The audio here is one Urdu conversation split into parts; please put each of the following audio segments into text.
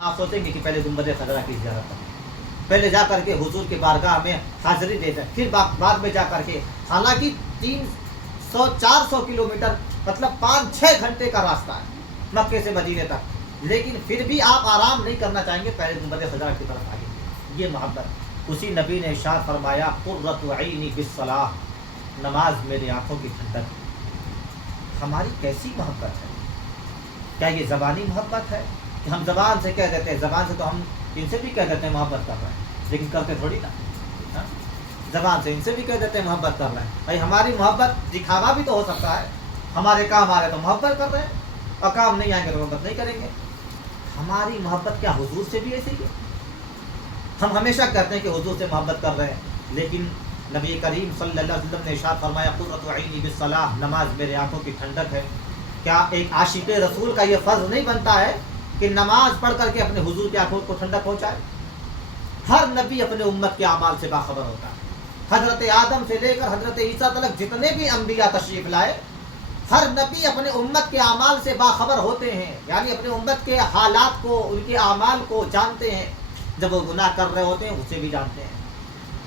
آپ سوچیں گے کہ پہلے گنبد خضرا کی زیارت کریں، پہلے جا کر کے حضور کے بارگاہ میں حاضری دے دیں، پھر بعد میں جا کر کے، حالانکہ 300-400 کلومیٹر مطلب 5-6 گھنٹے کا راستہ ہے مکے سے مدینے تک، لیکن پھر بھی آپ آرام نہیں کرنا چاہیں گے، پہلے گنبد خضرا کی طرف آئیں گے۔ یہ محبت، اسی نبی نے ارشاد فرمایا قرۃ عینی بالصلاۃ، نماز میری آنکھوں کی ٹھنڈک۔ ہماری کیسی محبت ہے؟ کیا یہ زبانی محبت ہے کہ ہم زبان سے کہہ دیتے ہیں؟ زبان سے تو ہم ان سے بھی کہہ دیتے ہیں محبت کر رہے ہیں، لیکن کرتے تھوڑی نا۔ ہاں؟ زبان سے ان سے بھی کہہ دیتے ہیں محبت کر رہے ہیں، بھائی ہماری محبت دکھاوا بھی تو ہو سکتا ہے، ہمارے کام آ رہے تو محبت کر رہے ہیں، اور کام نہیں آئیں گے تو محبت نہیں کریں گے۔ ہماری محبت کیا حضور سے بھی ایسی ہے؟ ہم ہمیشہ کہتے ہیں کہ حضور سے محبت کر رہے ہیں، لیکن نبی کریم صلی اللہ علیہ وسلم نے ارشاد فرمایا قرۃ عینی بالصلاۃ، نماز میرے آنکھوں کی ٹھنڈک ہے۔ کیا ایک عاشق رسول کا یہ فرض نہیں بنتا ہے کہ نماز پڑھ کر کے اپنے حضور کی آنکھوں کو ٹھنڈک پہنچائے؟ ہر نبی اپنے امت کے اعمال سے باخبر ہوتا ہے، حضرت آدم سے لے کر حضرت عیسیٰ تک جتنے بھی انبیاء تشریف لائے، ہر نبی اپنے امت کے اعمال سے باخبر ہوتے ہیں، یعنی اپنے امت کے حالات کو، ان کے اعمال کو جانتے ہیں۔ جب وہ گناہ کر رہے ہوتے ہیں اسے بھی جانتے ہیں،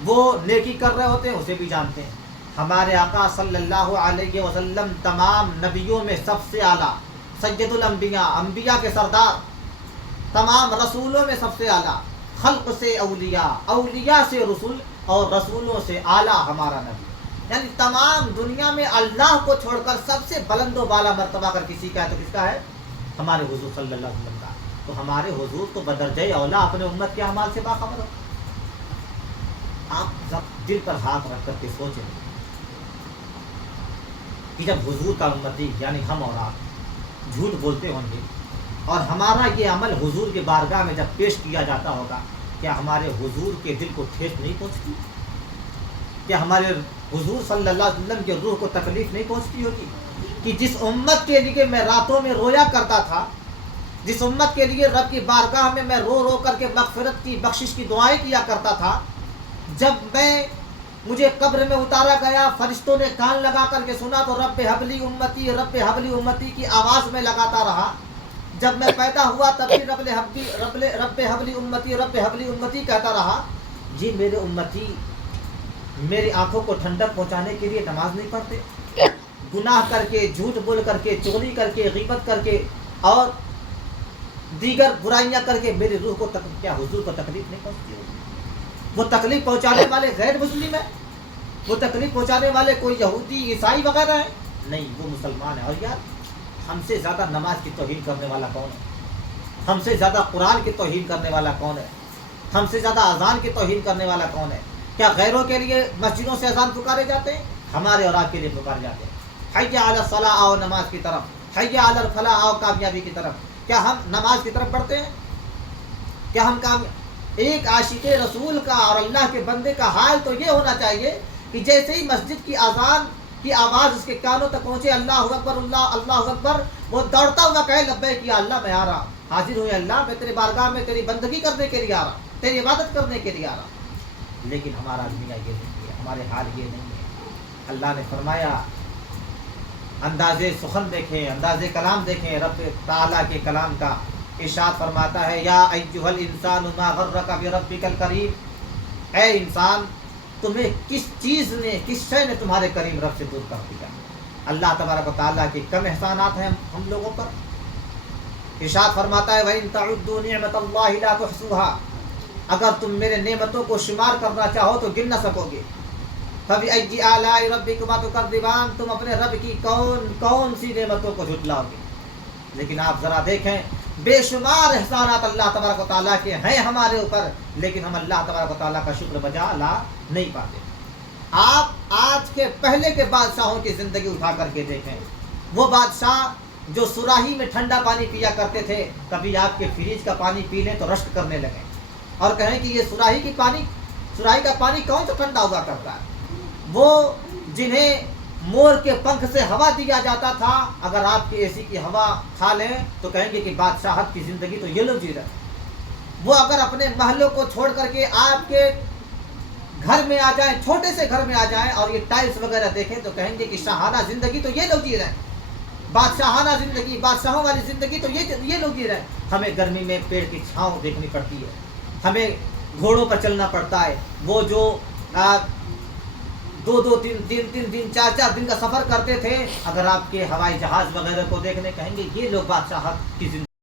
وہ نیکی کر رہے ہوتے ہیں اسے بھی جانتے ہیں۔ ہمارے آقا صلی اللہ علیہ وسلم تمام نبیوں میں سب سے اعلیٰ، سید الانبیاء، انبیاء کے سردار، تمام رسولوں میں سب سے اعلیٰ، خلق سے اولیاء، اولیاء سے رسول، اور رسولوں سے اعلیٰ ہمارا نبی، یعنی تمام دنیا میں اللہ کو چھوڑ کر سب سے بلند و بالا مرتبہ اگر کسی کا ہے تو کس کا ہے؟ ہمارے حضور صلی اللہ علیہ وسلم کا۔ تو ہمارے حضور تو بدرجہ اولا اپنے امت کے اعمال سے باخبر ہو۔ آپ دل پر ہاتھ رکھ کر کے سوچیں کہ جب حضور کا امتی یعنی ہم اور آپ جھوٹ بولتے ہوں گے، اور ہمارا یہ عمل حضور کے بارگاہ میں جب پیش کیا جاتا ہوگا، کیا ہمارے حضور کے دل کو ٹھیس نہیں پہنچتی؟ کیا ہمارے حضور صلی اللہ علیہ وسلم کے روح کو تکلیف نہیں پہنچتی ہوگی کہ جس امت کے لیے میں راتوں میں رویا کرتا تھا، جس امت کے لیے رب کی بارگاہ میں رو رو کر کے مغفرت کی، بخشش کی دعائیں کیا کرتا تھا، جب مجھے قبر میں اتارا گیا، فرشتوں نے کان لگا کر کے سنا تو رب حبلی امتی، رب حبلی امتی کی آواز میں لگاتا رہا۔ جب میں پیدا ہوا تب بھی رب حبلی امتی، رب حبلی امتی کہتا رہا۔ جی میرے امتی میری آنکھوں کو ٹھنڈک پہنچانے کے لیے نماز نہیں پڑھتے، گناہ کر کے، جھوٹ بول کر کے، چغلی کر کے، غیبت کر کے اور دیگر برائیاں کر کے میری روح کو کیا حضور کو تکلیف نہیں پہنچتی ہوگی؟ وہ تکلیف پہنچانے والے غیر مسلم ہیں؟ وہ تکلیف پہنچانے والے کوئی یہودی عیسائی وغیرہ ہیں؟ نہیں، وہ مسلمان ہیں۔ اور یار ہم سے زیادہ نماز کی توہین کرنے والا کون ہے؟ ہم سے زیادہ قرآن کی توہین کرنے والا کون ہے؟ ہم سے زیادہ اذان کی توہین کرنے والا کون ہے؟ کیا غیروں کے لیے مسجدوں سے اذان پکارے جاتے ہیں؟ ہمارے اور آپ کے لیے پکارے جاتے ہیں، حی علی الصلاۃ، آؤ نماز کی طرف، حی علی الفلاح، آؤ کامیابی کی طرف۔ کیا ہم نماز کی طرف بڑھتے ہیں؟ کیا ہم ایک عاشق رسول کا اور اللہ کے بندے کا حال تو یہ ہونا چاہیے کہ جیسے ہی مسجد کی اذان کی آواز اس کے کانوں تک پہنچے، اللہ اکبر، اللہ اکبر، وہ دوڑتا ہوا کہے لبیک یا اللہ، میں آ رہا، حاضر ہوں اللہ، میں تیرے بارگاہ میں تیری بندگی کرنے کے لیے آ رہا، تیری عبادت کرنے کے لیے آ رہا۔ لیکن ہمارا دنیا یہ نہیں ہے، ہمارے حال یہ نہیں ہے۔ اللہ نے فرمایا انداز سخن دیکھیں، انداز کلام دیکھیں، رب تعالیٰ کے کلام کا ارشاد فرماتا ہے یا ایھا الانسان ما غرک بربک الکریم، اے انسان تمہیں کس چیز نے، کس شے نے تمہارے کریم رب سے دور کر دیا؟ اللہ تبارک و تعالیٰ کے کم احسانات ہیں ہم لوگوں پر۔ ارشاد فرماتا ہے وَإِن تَعُدُّوا نِعْمَةَ اللَّهِ لَا تُحْصُوهَا، اگر تم میرے نعمتوں کو شمار کرنا چاہو تو گن نہ سکو گے۔ فَبِأَيِّ آلَاءِ رَبِّكُمَا تُكَذِّبَانِ، تم اپنے رب کی کون سی نعمتوں کو جھٹلاؤ گے؟ لیکن آپ ذرا دیکھیں، بے شمار احسانات اللہ تبارک و تعالیٰ کے ہیں ہمارے اوپر، لیکن ہم اللہ تبارک و تعالیٰ کا شکر بجا لا نہیں پاتے۔ آپ آج کے پہلے کے بادشاہوں کی زندگی اٹھا کر کے دیکھیں، وہ بادشاہ جو سراہی میں ٹھنڈا پانی پیا کرتے تھے، کبھی آپ کے فریج کا پانی پی لیں تو رشک کرنے لگیں اور کہیں کہ یہ سراہی کا پانی کون سا ٹھنڈا ہوا کرتا ہے؟ وہ جنہیں مور کے پنکھ سے ہوا دیا جاتا تھا، اگر آپ کی اے سی کی ہوا کھا لیں تو کہیں گے کہ بادشاہت کی زندگی تو یہ لوگ جی رہے ہیں۔ وہ اگر اپنے محلوں کو چھوڑ کر کے آپ کے گھر میں آ جائیں، چھوٹے سے گھر میں آ جائیں اور یہ ٹائلس وغیرہ دیکھیں تو کہیں گے کہ شاہانہ زندگی تو یہ لوگ جی رہے ہیں۔ بادشاہانہ زندگی، بادشاہوں والی زندگی تو یہ لوگ جی رہے ہیں۔ ہمیں گرمی میں پیڑ کی چھاؤں دیکھنی پڑتی ہے، ہمیں گھوڑوں پر چلنا پڑتا ہے، وہ جو 2-3 4 دن کا سفر کرتے تھے، اگر آپ کے ہوائی جہاز وغیرہ کو دیکھنے کہیں گے یہ لوگ بادشاہت کی زندگی